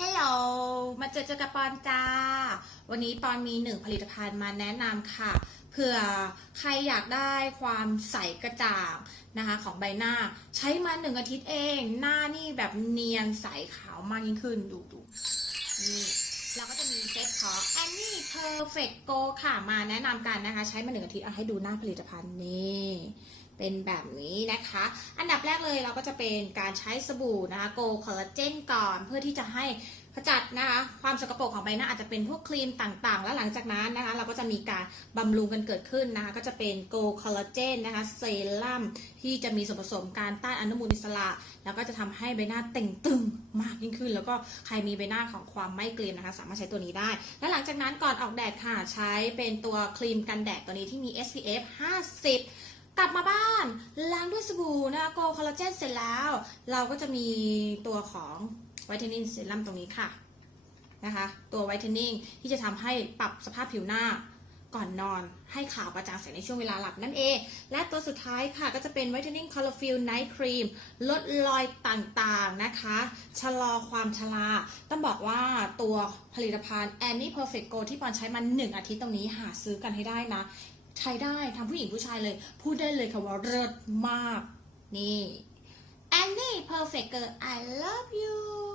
ฮัลโหล มาเจอเจอกับปอนจ้า วันนี้ปอนมีหนึ่งผลิตภัณฑ์มาแนะนำค่ะ เผื่อใครอยากได้ความใสกระจ่างนะคะของใบหน้า ใช้มาหนึ่งอาทิตย์เอง หน้านี่แบบเนียนใสขาวมากยิ่งขึ้น ดูดูนี่เราก็จะมีเซตของ Annie Perfect Go ค่ะ มาแนะนำกันนะคะ ใช้มาหนึ่งอาทิตย์เอาให้ดูหน้าผลิตภัณฑ์นี่เป็นแบบนี้นะคะ อันดับแรกเลยเราก็จะเป็นการใช้สบู่นะคะโกคอลลาเจนก่อน เพื่อที่จะให้ขจัดนะคะความสกปรกของใบหน้าอาจจะเป็นพวกครีมต่างๆ แล้วหลังจากนั้นนะคะ เราก็จะมีการบำรุงกันเกิดขึ้นนะคะ ก็จะเป็นโกคอลลาเจนนะคะเซรั่มที่จะมีส่วนผสมการต้านอนุมูลอิสระ แล้วก็จะทำให้ใบหน้าเต่งตึงมากยิ่งขึ้น แล้วก็ใครมีใบหน้าของความไม่เกรียมนะคะ สามารถใช้ตัวนี้ได้ และหลังจากนั้นก่อนออกแดดค่ะใช้เป็นตัวครีมกันแดดตัวนี้ที่มี SPF 50 กลับมาบ้านล้างด้วยสบู่นะคะโกคอลลาเจนเสร็จแล้ว เราก็จะมีตัวของไวท์เทนนิ่งเซรั่มตรงนี้ค่ะนะคะ ตัวไวท์เทนนิ่งที่จะทำให้ปรับสภาพผิวหน้าก่อนนอนให้ขาวกระจ่างใสในช่วงเวลาหลับนั่นเอง และตัวสุดท้ายค่ะก็จะเป็นไวท์เทนนิ่งคอลลาฟิลไนท์ครีมลดรอยต่างๆนะคะ ชะลอความชรา ต้องบอกว่าตัวผลิตภัณฑ์ Annie Perfect Go ที่ปอนใช้มา 1 อาทิตย์ตรงนี้หาซื้อกันให้ได้นะ ใช้ได้ทำผู้หญิงผู้ชายเลย พูดได้เลยค่ะว่าเลิศมาก นี่ Annie Perfect Girl I love you